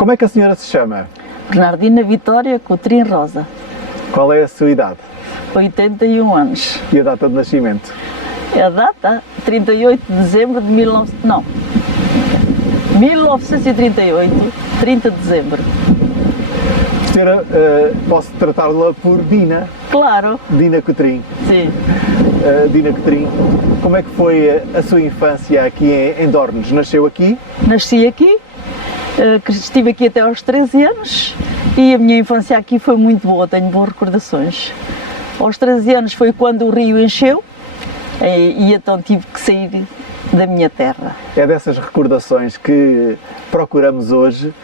Como é que a senhora se chama? Bernardina Vitória Coutrinho Rosa, Qual é a sua idade 81 anos. e a data de nascimento? É a data 38 de dezembro de 1938, 30 de dezembro. Senhora, posso tratá-la por Dina? Claro, Dina Coutrinho. sim. Dina Coutrinho, como é que foi a sua infância aqui em Dornes? Nasceu aqui? Nasci aqui, estive aqui até aos 13 anos e a minha infância aqui foi muito boa, tenho boas recordações. Aos 13 anos foi quando o rio encheu e então tive que sair da minha terra. É dessas recordações que procuramos hoje.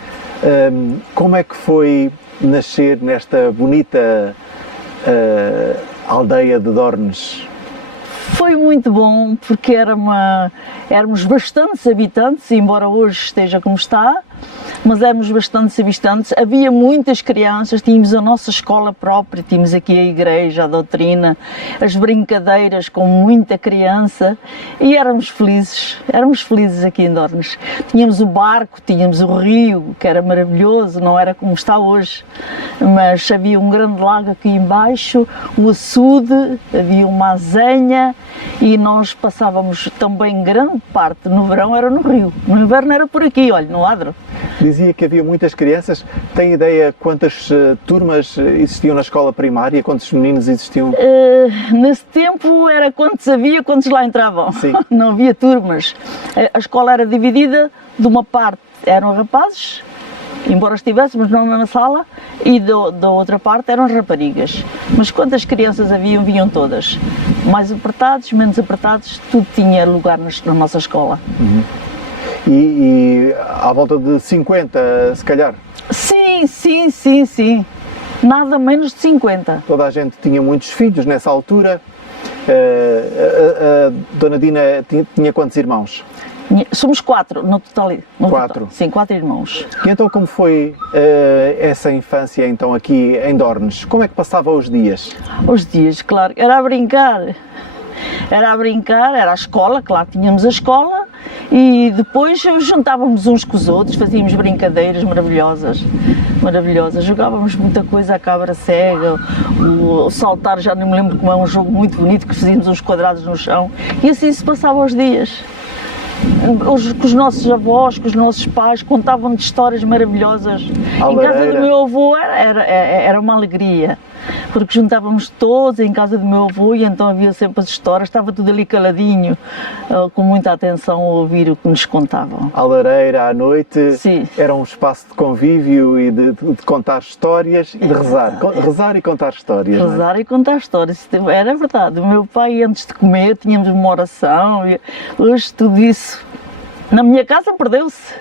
Como é que foi nascer nesta bonita aldeia de Dornes? Foi muito bom porque éramos bastantes habitantes, embora hoje esteja como está, mas éramos bastantes habitantes, havia muitas crianças, tínhamos a nossa escola própria, tínhamos aqui a igreja, a doutrina, as brincadeiras com muita criança e éramos felizes aqui em Dornes. Tínhamos o barco, tínhamos o rio, que era maravilhoso, não era como está hoje, mas havia um grande lago aqui embaixo, o açude, havia uma azenha e nós passávamos também grande parte, no verão era no rio, no inverno era por aqui, olha, no Adro. Dizia que havia muitas crianças. Tem ideia quantas turmas existiam na escola primária? Quantos meninos existiam? Nesse tempo era quantos havia, quantos lá entravam. Sim. Não havia turmas. A escola era dividida, de uma parte eram rapazes, embora estivéssemos na mesma sala, e da outra parte eram raparigas. Mas quantas crianças haviam, vinham todas. Mais apertados, menos apertados, tudo tinha lugar na nossa escola. Uhum. E à volta de 50, se calhar? Sim. Nada menos de 50. Toda a gente tinha muitos filhos nessa altura. A Dona Dina tinha quantos irmãos? Somos 4 no total. Quatro? Sim, 4 irmãos. E então como foi essa infância então aqui em Dornes? Como é que passava os dias? Os dias, claro, era a brincar, era a escola, claro, tínhamos a escola e depois juntávamos uns com os outros, fazíamos brincadeiras maravilhosas, jogávamos muita coisa, a cabra cega, o saltar, já não me lembro como é um jogo muito bonito que fazíamos uns quadrados no chão e assim se passava os dias. Com os nossos avós, com os nossos pais, contavam-nos histórias maravilhosas. Em casa do meu avô era uma alegria, porque juntávamos todos em casa do meu avô e então havia sempre as histórias, estava tudo ali caladinho, com muita atenção a ouvir o que nos contavam. À lareira, à noite, sim, era um espaço de convívio e de contar histórias e de rezar. Rezar e contar histórias. Rezar e contar histórias, era verdade. O meu pai, antes de comer, tínhamos uma oração e hoje tudo isso. Na minha casa perdeu-se.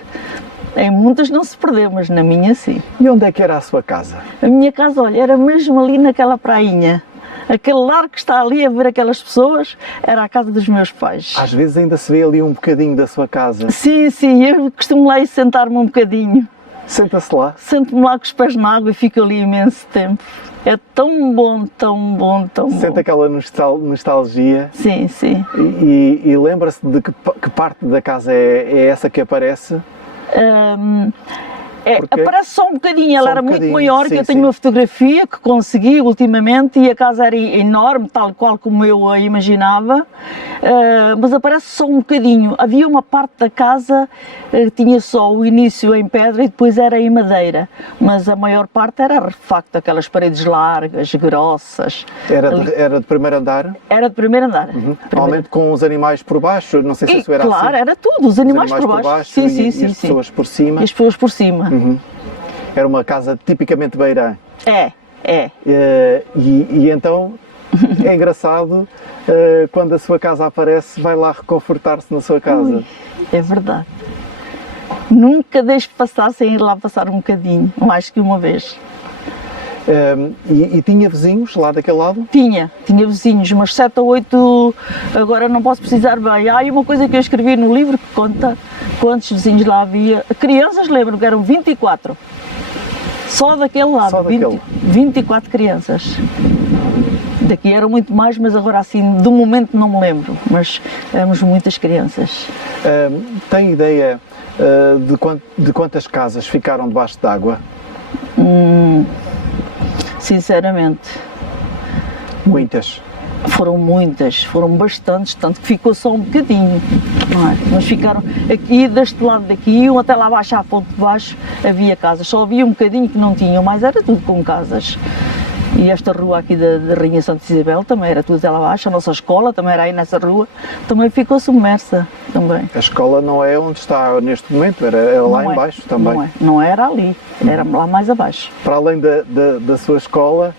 Em muitas não se perdeu, mas na minha sim. E onde é que era a sua casa? A minha casa, olha, era mesmo ali naquela prainha. Aquele lar que está ali a ver aquelas pessoas, era a casa dos meus pais. Às vezes ainda se vê ali um bocadinho da sua casa. Sim, eu costumo lá ir sentar-me um bocadinho. Senta-se lá. Sento-me lá com os pés na água e fico ali imenso tempo. É tão bom. Sente aquela nostalgia. Sim. E lembra-se de que parte da casa é essa que aparece? Aparece só um bocadinho, ela era muito maior, que eu tenho uma fotografia que consegui ultimamente e a casa era enorme, tal qual como eu a imaginava, mas aparece só um bocadinho. Havia uma parte da casa que tinha só o início em pedra e depois era em madeira, mas a maior parte era de facto aquelas paredes largas, grossas. Era de primeiro andar? Era de primeiro andar. Uhum. Normalmente com os animais por baixo, não sei se isso era assim. Claro, era tudo, os animais por baixo. Sim. E as pessoas por cima. E as pessoas por cima. Uhum. Era uma casa tipicamente beirã. É. E então é engraçado quando a sua casa aparece, vai lá reconfortar-se na sua casa. É verdade. Nunca deixo passar sem ir lá passar um bocadinho, mais que uma vez. E tinha vizinhos lá daquele lado? Tinha vizinhos, umas 7 ou 8, agora não posso precisar bem. Há uma coisa que eu escrevi no livro que conta quantos vizinhos lá havia. Crianças, lembro que eram 24. Só daquele lado, Só daquele. 24 crianças. Daqui eram muito mais, mas agora assim, do momento não me lembro, mas éramos muitas crianças. Tem ideia de quantas casas ficaram debaixo d'água? Sinceramente, Muitas. foram muitas, foram bastantes, tanto que ficou só um bocadinho, não é? Mas ficaram aqui, deste lado daqui, até lá abaixo, à ponte de baixo, havia casas, só havia um bocadinho que não tinham, mas era tudo com casas. E esta rua aqui da Rainha Santa Isabel também era tudo até lá abaixo, a nossa escola também era aí nessa rua, também ficou submersa também. A escola não é onde está neste momento, era lá em baixo também. Não era ali, era lá mais abaixo. Para além da sua escola,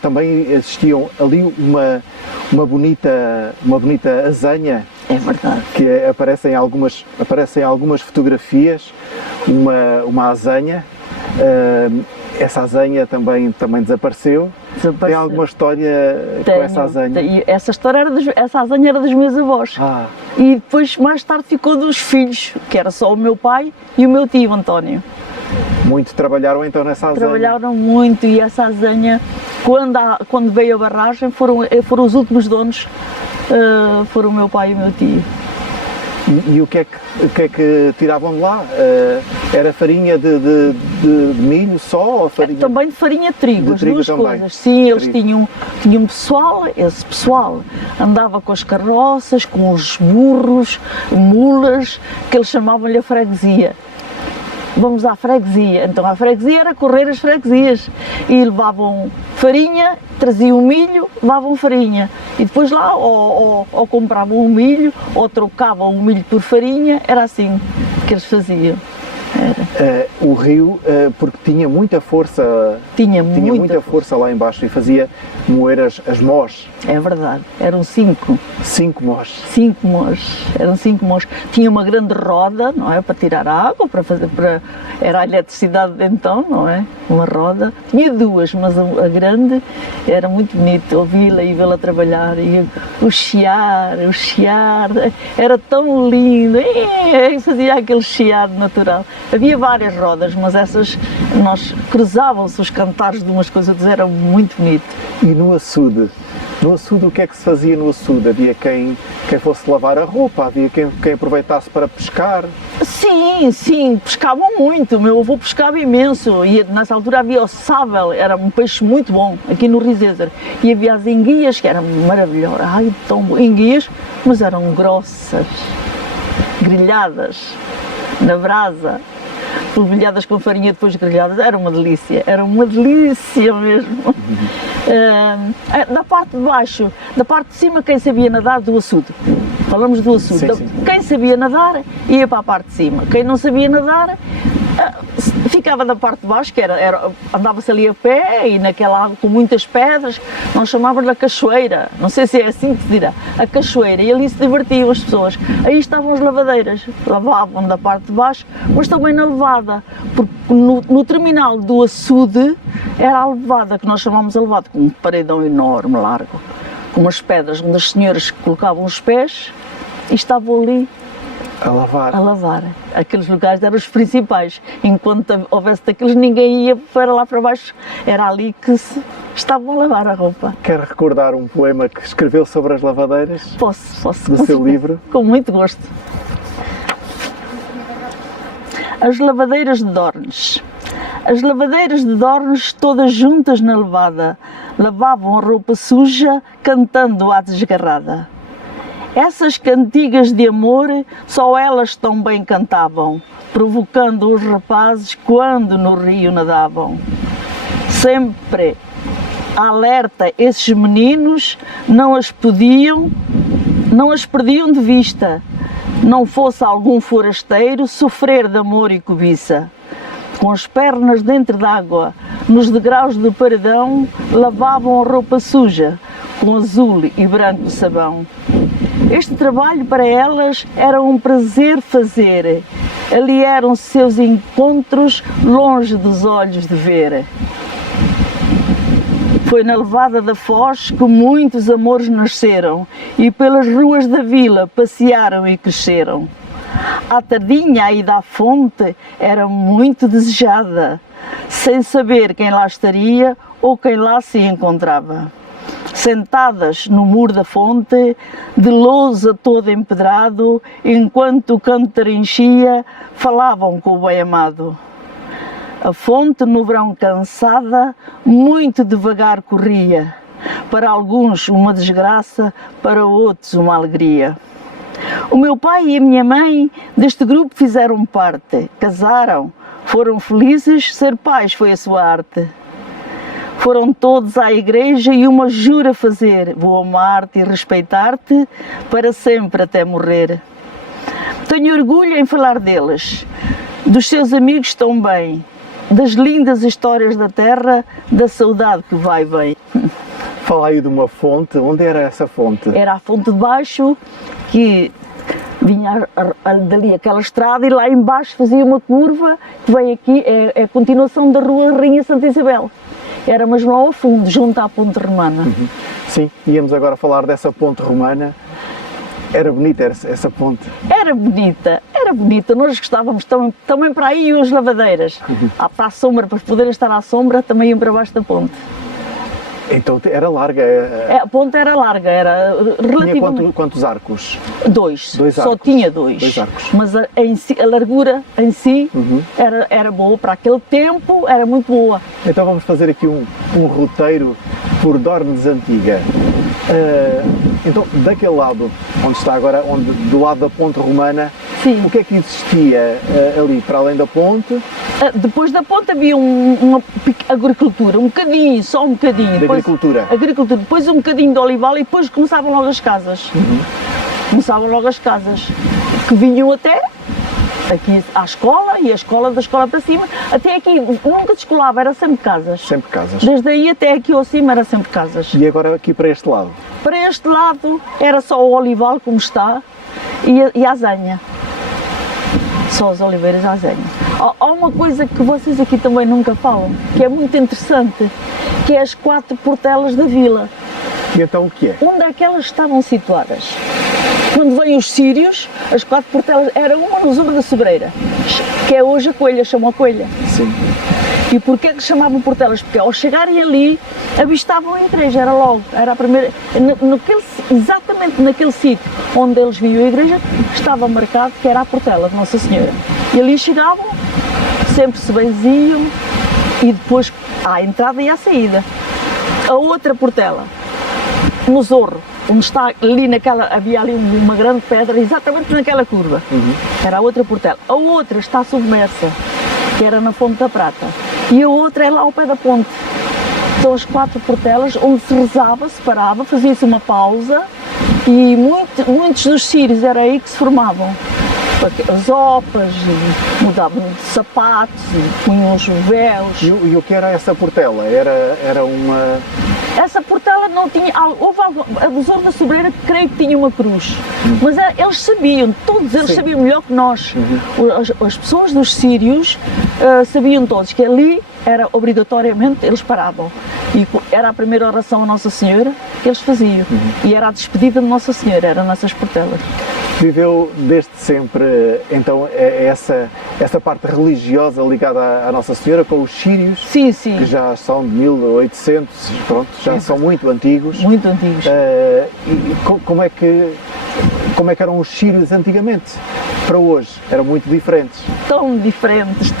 também existiam ali uma bonita azenha, É verdade. que aparecem algumas fotografias, uma azenha. Essa azenha também desapareceu. Tem alguma história com essa azenha? E essa história essa azenha era dos meus avós. E depois, mais tarde, ficou dos filhos, que era só o meu pai e o meu tio António. Muito trabalharam então nessa azenha? Trabalharam muito, e essa azenha, quando veio a barragem, foram os últimos donos, foram o meu pai e o meu tio. E o que é que tiravam de lá? Era farinha de milho só? Ou farinha... Também de farinha de trigo, as duas também. coisas. Sim, eles Trigo. tinham pessoal, esse pessoal andava com as carroças, com os burros, mulas, que eles chamavam-lhe a freguesia. Vamos à freguesia. Então a freguesia era correr as freguesias e levavam farinha, traziam milho, levavam farinha e depois lá ou compravam o milho ou trocavam o milho por farinha, era assim que eles faziam. O rio, porque tinha muita força, Tinha muita força lá embaixo e fazia moer as mós. É verdade, eram 5. 5 mós. 5 mós, eram 5 mós. Tinha uma grande roda, não é, para tirar a água, era a eletricidade de então, não é, uma roda. Tinha 2, mas a grande era muito bonita, ouvi-la e vê-la trabalhar, e o chiar, era tão lindo, fazia aquele chiado natural. Havia várias rodas, mas essas, cruzavam-se os cantares de umas coisas, era muito bonito. E no açude? No açude, o que é que se fazia no açude? Havia quem fosse lavar a roupa, havia quem aproveitasse para pescar? Sim, pescavam muito, o meu avô pescava imenso, e nessa altura havia o sábel, era um peixe muito bom, aqui no Risézer, e havia as enguias, que eram maravilhosas, tão bom, enguias, mas eram grossas, grelhadas, na brasa, polvilhadas com farinha, depois grelhadas, era uma delícia mesmo. Da parte de baixo, da parte de cima, quem sabia nadar do açude. Falamos do açude. Sim. Quem sabia nadar ia para a parte de cima. Quem não sabia nadar ficava da parte de baixo, que andava-se ali a pé e naquela água com muitas pedras. Nós chamávamos-lhe a cachoeira, não sei se é assim que se dirá, a cachoeira, e ali se divertiam as pessoas. Aí estavam as lavadeiras, lavavam da parte de baixo, mas também na levada, porque no terminal do açude era a levada, que nós chamávamos a levada, com um paredão enorme, largo, com umas pedras onde as senhoras colocavam os pés e estavam ali a lavar. Aqueles lugares eram os principais. Enquanto houvesse daqueles, ninguém ia para lá para baixo. Era ali que estavam a lavar a roupa. Quer recordar um poema que escreveu sobre as lavadeiras? Posso. Do seu livro? Com muito gosto. As lavadeiras de Dornes. As lavadeiras de Dornes, todas juntas na levada, lavavam a roupa suja, cantando à desgarrada. Essas cantigas de amor, só elas tão bem cantavam, provocando os rapazes quando no rio nadavam. Sempre alerta, esses meninos não as perdiam de vista, não fosse algum forasteiro sofrer de amor e cobiça. Com as pernas dentro d'água, nos degraus do paredão, lavavam a roupa suja, com azul e branco sabão. Este trabalho para elas era um prazer fazer, ali eram seus encontros longe dos olhos de ver. Foi na levada da Foz que muitos amores nasceram e pelas ruas da vila passearam e cresceram. A tardinha aí da fonte era muito desejada, sem saber quem lá estaria ou quem lá se encontrava. sentadas no muro da fonte, de lousa todo empedrado, enquanto o cântaro enchia, falavam com o bem-amado. A fonte no verão cansada, muito devagar corria, para alguns uma desgraça, para outros uma alegria. O meu pai e a minha mãe deste grupo fizeram parte, casaram, foram felizes, ser pais foi a sua arte. Foram todos à igreja e uma jura fazer, vou amar-te e respeitar-te para sempre até morrer. Tenho orgulho em falar deles, dos seus amigos tão bem, das lindas histórias da terra, da saudade que vai bem. Fala aí de uma fonte, onde era essa fonte? Era a fonte de baixo, que vinha dali aquela estrada e lá embaixo fazia uma curva que vem aqui, é a continuação da rua Rainha Santa Isabel. Era mesmo lá ao fundo, junto à ponte romana. Sim, íamos agora falar dessa ponte romana. Era bonita essa ponte? Era bonita, nós gostávamos também para aí as lavadeiras. Para a sombra, para poderem estar à sombra, também iam para baixo da ponte. Então era larga? A ponte era larga, era relativamente... Tinha quantos arcos? Dois só arcos. Tinha dois Arcos. Mas a largura em si era boa, para aquele tempo era muito boa. Então vamos fazer aqui um roteiro por Dornes Antiga. Então, daquele lado, onde está agora, do lado da ponte romana, Sim. O que é que existia ali, para além da ponte? Depois da ponte havia uma agricultura, só um bocadinho. De agricultura? Agricultura, depois um bocadinho de olival e depois começavam logo as casas. Começavam logo as casas, que vinham até aqui à escola e a escola da escola para cima. Até aqui nunca descolava, era sempre casas. Sempre casas. Desde aí até aqui ao cima era sempre casas. E agora aqui para este lado? Para este lado era só o olival como está e a azenha. Só as oliveiras à azenha. Há uma coisa que vocês aqui também nunca falam, que é muito interessante, que é as 4 portelas da vila. E então o que é? Onde é que elas estavam situadas? Quando vêm os sírios, as 4 portelas, era uma no Zorro da Sobreira, que é hoje a Coelha, chamam a Coelha. Sim. E porquê que chamavam portelas? Porque ao chegarem ali, avistavam a igreja, era logo, era a primeira, exatamente naquele sítio onde eles viam a igreja, estava marcado que era a portela de Nossa Senhora. E ali chegavam, sempre se benziam, e depois à entrada e à saída. A outra portela, no Zorro, onde está ali havia ali uma grande pedra, exatamente naquela curva, era a outra portela. A outra está submersa, que era na Fonte da Prata, e a outra é lá ao pé da ponte. São as 4 portelas onde se rezava, se parava, fazia-se uma pausa, e muitos dos sírios era aí que se formavam. As opas, mudavam de sapatos, punham os véus. E o que era essa portela? Era uma... Essa portela não tinha, a do Zorro da Sobreira creio que tinha uma cruz, mas eles sabiam, todos eles sabiam melhor que nós. As pessoas dos sírios sabiam todos que ali era obrigatoriamente, eles paravam. E era a primeira oração a Nossa Senhora que eles faziam. E era a despedida de Nossa Senhora, era nessas portelas. Viveu desde sempre, então, essa parte religiosa ligada à Nossa Senhora com os sírios? Sim, sim. Que já são de 1800, pronto, já são muito antigos. Muito antigos. E como é que eram os sírios antigamente? Para hoje, eram muito diferentes. Tão diferentes.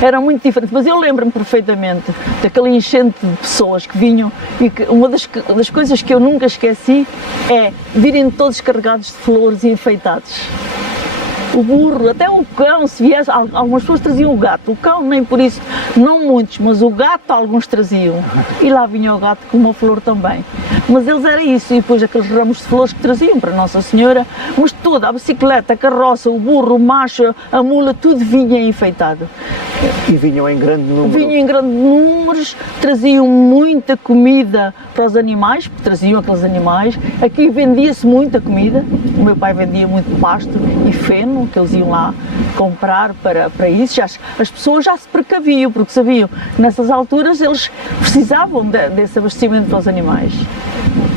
Eram muito diferentes, mas eu lembro-me perfeitamente daquele enchente de pessoas que vinham e que uma das coisas que eu nunca esqueci é virem todos carregados de flores e enfeitados. O burro, até o cão, se viesse, algumas pessoas traziam o gato, o cão nem por isso, não muitos, mas o gato alguns traziam. E lá vinha o gato com uma flor também. Mas eles era isso, e depois aqueles ramos de flores que traziam para Nossa Senhora, mas toda, a bicicleta, a carroça, o burro, o macho, a mula, tudo vinha enfeitado. E vinham em grande número? Vinham em grandes números, traziam muita comida para os animais, porque traziam aqueles animais. Aqui vendia-se muita comida, o meu pai vendia muito pasto e feno, que eles iam lá comprar para isso. As pessoas já se precaviam, porque sabiam que nessas alturas eles precisavam desse abastecimento para os animais.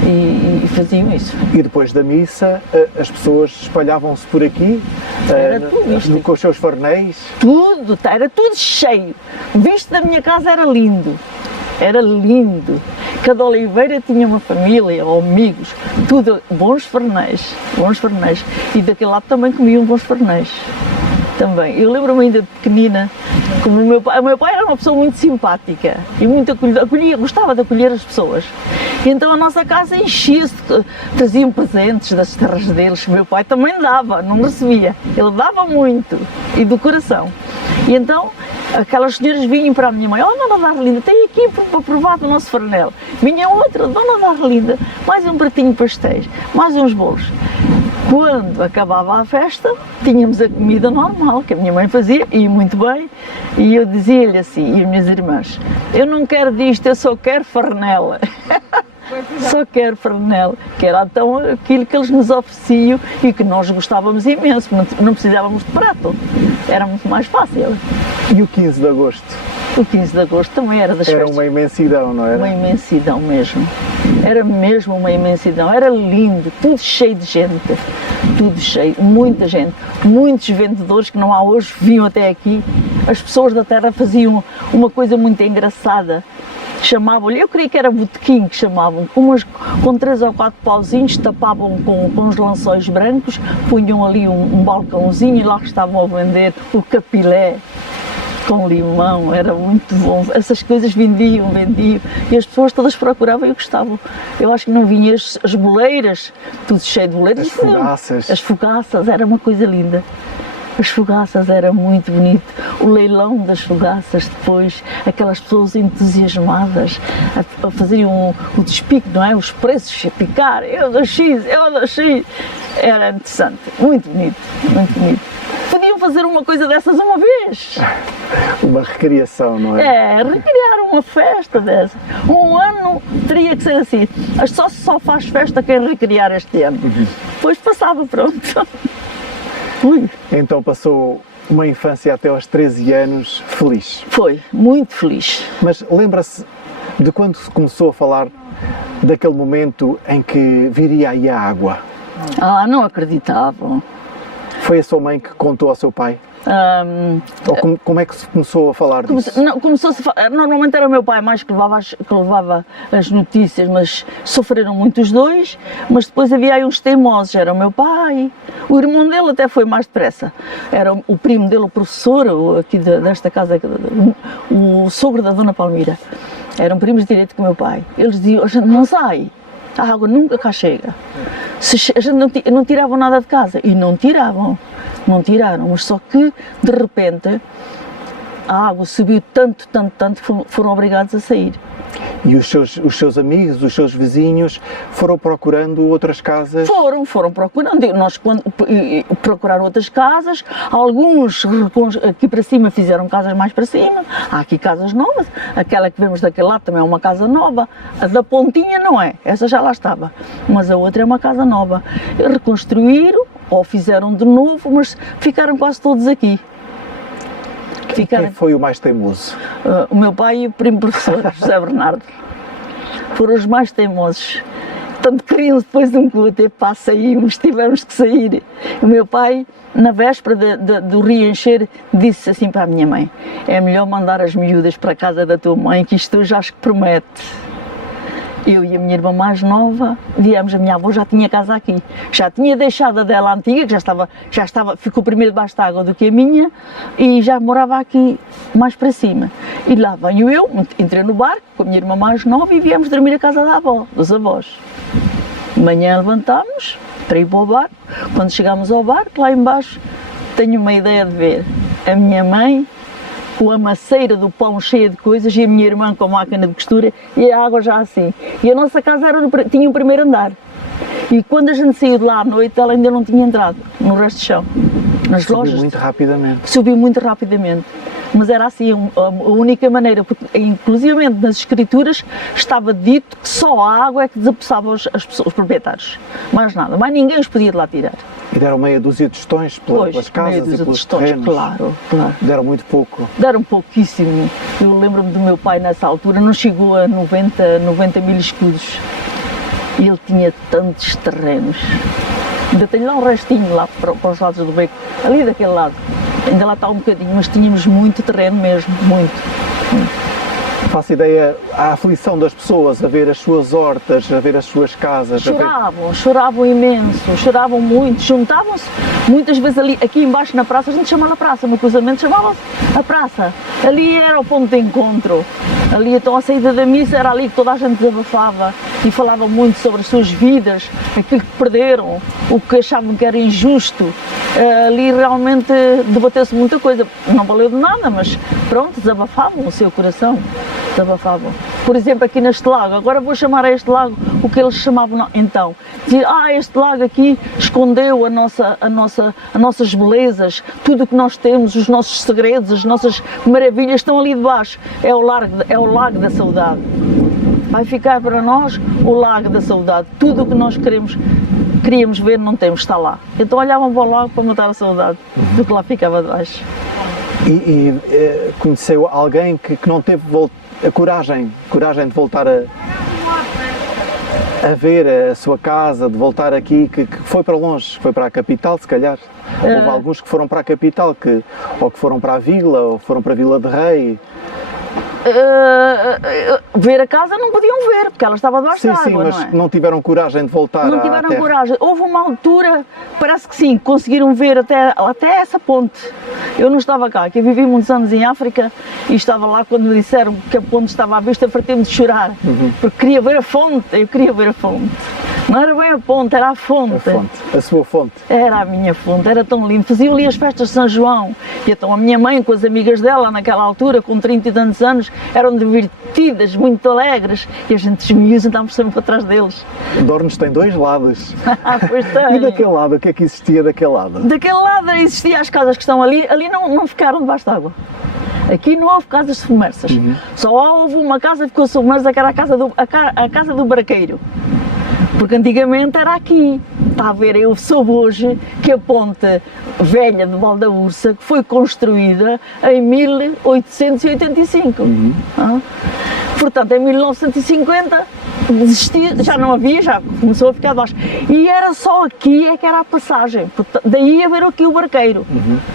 E faziam isso. E depois da missa, as pessoas espalhavam-se por aqui, com os seus farnéis? Tudo, era tudo cheio. Visto da minha casa era lindo. Cada oliveira tinha uma família ou amigos, tudo bons farnéis. E daquele lado também comiam bons farnéis. Também. Eu lembro-me ainda de pequenina, como o meu pai era uma pessoa muito simpática e muito acolhia, gostava de acolher as pessoas. E então a nossa casa enchia-se, traziam presentes das terras deles, o meu pai também dava, não recebia, ele dava muito, e do coração. E então aquelas senhoras vinham para a minha mãe: oh, Dona Darlinda, tem aqui para provar do nosso farnel. Vinha outra: Dona Darlinda, mais um pratinho de pastéis, mais uns bolos. Quando acabava a festa, tínhamos a comida normal, que a minha mãe fazia, e muito bem, e eu dizia-lhe assim, e as minhas irmãs: eu não quero disto, eu só quero farnel. Só quero farnel, que era então aquilo que eles nos ofereciam e que nós gostávamos imenso, não precisávamos de prato, era muito mais fácil. E o 15 de agosto? O 15 de agosto também era das festas. Era uma imensidão, não era? Uma imensidão mesmo. Era mesmo uma imensidão. Era lindo, tudo cheio de gente. Tudo cheio, muita gente. Muitos vendedores que não há hoje vinham até aqui. As pessoas da terra faziam uma coisa muito engraçada. Chamavam-lhe, eu creio que era botequim que chamavam, com 3 ou 4 pauzinhos, tapavam com uns lençóis brancos, punham ali um balcãozinho e lá estavam a vender o capilé com limão, era muito bom. Essas coisas vendiam, e as pessoas todas procuravam e gostavam. Eu acho que não vinham as boleiras, tudo cheio de boleiras. As fogaças. As fogaças, era uma coisa linda. As fogaças era muito bonito, o leilão das fogaças depois, aquelas pessoas entusiasmadas a fazerem o despique, não é? Os preços a picar, eu dou X, era interessante, muito bonito, muito bonito. Podiam fazer uma coisa dessas uma vez. Uma recriação, não é? É, recriar uma festa dessa. Um ano teria que ser assim, só faz festa quem recriar este ano. Depois passava, pronto. Ui. Então passou uma infância até aos 13 anos feliz. Foi, muito feliz. Mas lembra-se de quando se começou a falar daquele momento em que viria aí a água? Ah, não acreditavam. Foi a sua mãe que contou ao seu pai? Ou como é que se começou a falar disso? Normalmente era o meu pai mais que levava as notícias, mas sofreram muito os dois, mas depois havia aí uns teimosos, era o meu pai, o irmão dele até foi mais depressa, era o primo dele, o professor aqui desta casa, o sogro da Dona Palmira, eram primos de direito com o meu pai, eles diziam: a gente não sai, a água nunca cá chega, a gente não tiravam nada de casa, e não tiravam, mas só que de repente a água subiu tanto que foram obrigados a sair. E os seus amigos, os seus vizinhos foram procurando outras casas? Foram procurando, nós procuraram outras casas, alguns aqui para cima fizeram casas mais para cima, há aqui casas novas, aquela que vemos daquele lado também é uma casa nova, a da pontinha não é, essa já lá estava, mas a outra é uma casa nova. Reconstruíram, ou fizeram de novo, mas ficaram quase todos aqui. Quem foi o mais teimoso? O meu pai e o primo professor, José Bernardo, foram os mais teimosos. Tanto queriam depois de um com o outro, saímos, tivemos que sair. O meu pai, na véspera do rio encher, disse assim para a minha mãe: é melhor mandar as miúdas para a casa da tua mãe, que isto hoje acho que promete. Eu e a minha irmã mais nova viemos, a minha avó já tinha casa aqui, já tinha deixado a dela antiga, que já estava, ficou primeiro debaixo da água do que a minha, e já morava aqui mais para cima. E lá venho eu, entrei no barco com a minha irmã mais nova e viemos dormir à casa da avó, dos avós. De manhã levantámos para ir para o barco, quando chegámos ao barco, lá embaixo, tenho uma ideia de ver a minha mãe com a maceira do pão cheia de coisas e a minha irmã com a máquina de costura e a água já assim. E a nossa casa tinha o primeiro andar. E quando a gente saiu de lá à noite, ela ainda não tinha entrado no resto do chão. Nas lojas. Subiu muito rapidamente. Subiu muito rapidamente. Mas era assim a única maneira, porque inclusivamente nas escrituras estava dito que só a água é que desapossava os proprietários. Mais nada, mais ninguém os podia de lá tirar. E deram meia dúzia de tostões pelas casas e pelos terrenos? Claro. Deram muito pouco? Deram pouquíssimo. Eu lembro-me do meu pai nessa altura, não chegou a 90 mil escudos. E ele tinha tantos terrenos. Ainda tenho lá um restinho lá para os lados do beco, ali daquele lado. Ainda lá está um bocadinho, mas tínhamos muito terreno mesmo, muito. Faço ideia, a aflição das pessoas a ver as suas hortas, a ver as suas casas. Choravam imenso, choravam muito, juntavam-se muitas vezes ali, aqui embaixo na praça, a gente chamava a praça, no cruzamento chamava-se a praça, ali era o ponto de encontro, ali então a saída da missa era ali que toda a gente desabafava e falava muito sobre as suas vidas, aquilo que perderam, o que achavam que era injusto, ali realmente debateu-se muita coisa, não valeu de nada, mas pronto, desabafavam o seu coração. Desabafavam. Por exemplo, aqui neste lago, agora vou chamar a este lago o que eles chamavam então. Dizer, este lago aqui escondeu as nossas belezas, tudo o que nós temos, os nossos segredos, as nossas maravilhas estão ali debaixo. É o lago da saudade. Vai ficar para nós o lago da saudade. Tudo o que nós queríamos ver, não temos, está lá. Então olhavam para o lago para matar a saudade do que lá ficava debaixo. E conheceu alguém que não teve a coragem de voltar a ver a sua casa, de voltar aqui, que foi para longe, que foi para a capital, se calhar. Houve alguns que foram para a capital, ou que foram para a vila, ou foram para a Vila de Rei. Ver a casa não podiam ver, porque ela estava debaixo da água, mas não é? não tiveram coragem de voltar à terra. Não tiveram coragem. Houve uma altura, parece que sim, conseguiram ver até essa ponte. Eu não estava cá, que eu vivi muitos anos em África e estava lá quando me disseram que a ponte estava à vista, fartei-me de chorar, porque queria ver a fonte, eu queria ver a fonte. Não era bem a ponte, era a fonte. A sua fonte. Era a minha fonte, era tão lindo. Faziam ali as festas de São João. E então a minha mãe com as amigas dela, naquela altura, com 30 e tantos anos, eram divertidas, muito alegres. E a gente, os miúdos, andávamos sempre atrás deles. Dornes tem dois lados. Pois tem. E daquele lado, o que é que existia daquele lado? Daquele lado existiam as casas que estão ali. Ali não ficaram debaixo de água. Aqui não houve casas submersas. Só houve uma casa que ficou submersa, que era a casa do Braqueiro. Porque antigamente era aqui. Está a ver, eu soube hoje que a ponte velha de Valdaúrça que foi construída em 1885. Portanto, em 1950 desistiu, já não havia, já começou a ficar baixo. E era só aqui é que era a passagem. Daí haver aqui o barqueiro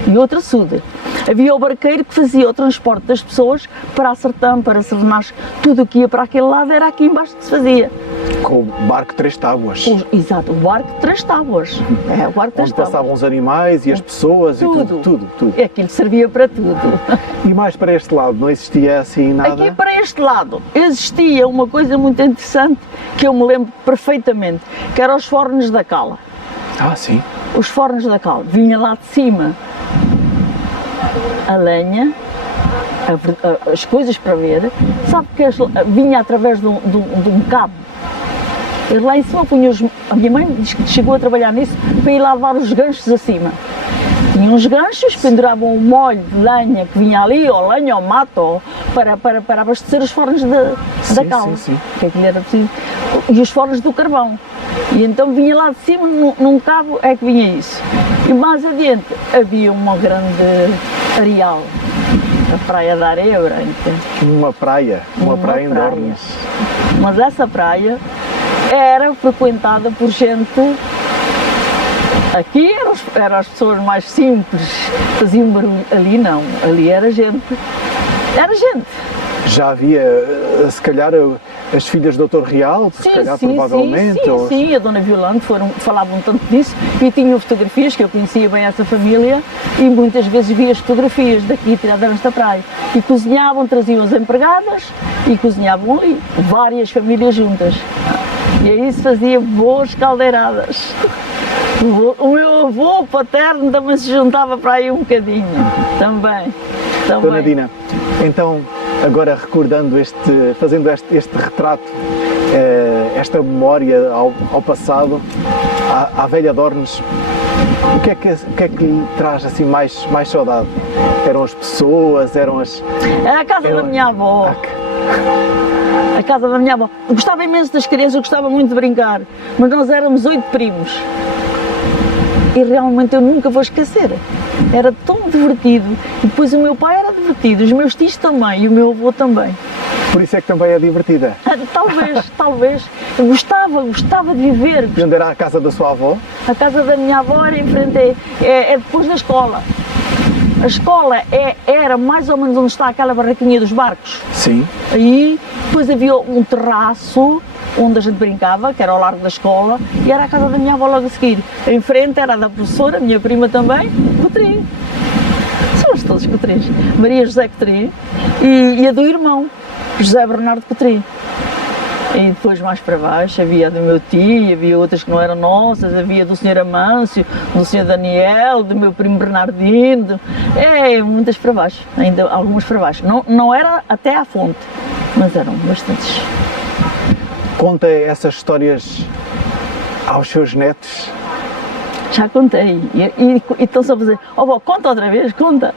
e outro açude. Havia o barqueiro que fazia o transporte das pessoas para a Sertã, para Sernache, tudo o que ia para aquele lado era aqui embaixo que se fazia. Com o barco Três Tábuas. Exato, o barco Três Tábuas. É, o barco Três Onde passavam os animais e as pessoas tudo. E tudo. E aquilo servia para tudo. E mais para este lado, não existia assim nada? Aqui para este lado existia uma coisa muito interessante que eu me lembro perfeitamente, que eram os fornos da Cala. Ah, sim. Os fornos da Cala. Vinha lá de cima a lenha, as coisas para ver, sabe que vinha através de um cabo. Eles lá em cima punham a minha mãe diz que chegou a trabalhar nisso para ir lá levar os ganchos acima. Tinham os ganchos, penduravam o molho de lenha que vinha ali, ou lenha, ou mato, para abastecer os fornos da Cala. Sim. Que aquilo era preciso. E os fornos do carvão. E então vinha lá de cima, num cabo é que vinha isso. E mais adiante havia uma grande areal, a Praia da Areia Branca. Uma praia em Dornes. Mas essa praia era frequentada por gente. Aqui eram as pessoas mais simples, faziam barulho. Ali não, ali era gente. Era gente. Já havia, se calhar, as filhas do Dr. Real, se calhar, provavelmente? Sim, a Dona Violante falavam tanto disso e tinham fotografias, que eu conhecia bem essa família e muitas vezes via as fotografias daqui tiradas nesta praia. E cozinhavam, traziam as empregadas e cozinhavam ali, várias famílias juntas. E aí se fazia boas caldeiradas. O meu avô paterno também se juntava para aí um bocadinho, também. Dona Dina, então, agora recordando fazendo este retrato, esta memória ao passado, à velha Dornes, o que é que lhe traz assim mais saudade? Eram as pessoas, eram as... Era a casa da minha avó. A casa da minha avó. Eu gostava imenso das crianças, eu gostava muito de brincar, mas nós éramos 8 primos. E realmente eu nunca vou esquecer. Era tão divertido. E depois o meu pai era divertido, os meus tios também e o meu avô também. Por isso é que também é divertida? Talvez. Eu gostava de viver. E onde era a casa da sua avó? A casa da minha avó era em frente, é depois da escola. A escola era mais ou menos onde está aquela barraquinha dos barcos. Sim. E depois havia um terraço onde a gente brincava, que era ao largo da escola, e era a casa da minha avó logo a seguir. Em frente era a da professora, a minha prima também, Cotrim. Somos todos Cotrins. Maria José Cotrim e a do irmão, José Bernardo Cotrim. E depois mais para baixo havia a do meu tio, havia outras que não eram nossas, havia do Sr. Amâncio, do Sr. Daniel, do meu primo Bernardino, muitas para baixo, ainda algumas para baixo. Não era até à fonte, mas eram bastantes. Conta essas histórias aos seus netos? Já contei, e estão só a fazer, vó, conta outra vez, conta.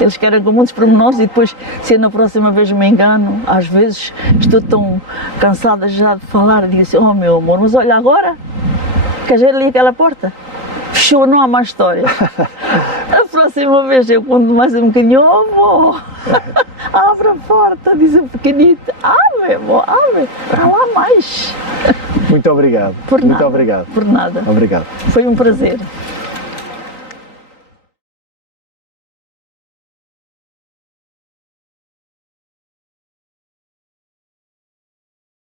Eles querem com muitos pormenores e depois, se eu na próxima vez me engano, às vezes estou tão cansada já de falar, digo assim, oh meu amor, mas olha agora, queres ver ali aquela porta? Fechou, não há mais história. A próxima vez eu conto mais um bocadinho, oh avó, abre a porta, diz a pequenita, abre, avó, abre, não há mais. Muito obrigado. Por nada, muito obrigado. Por nada. Obrigado. Foi um prazer.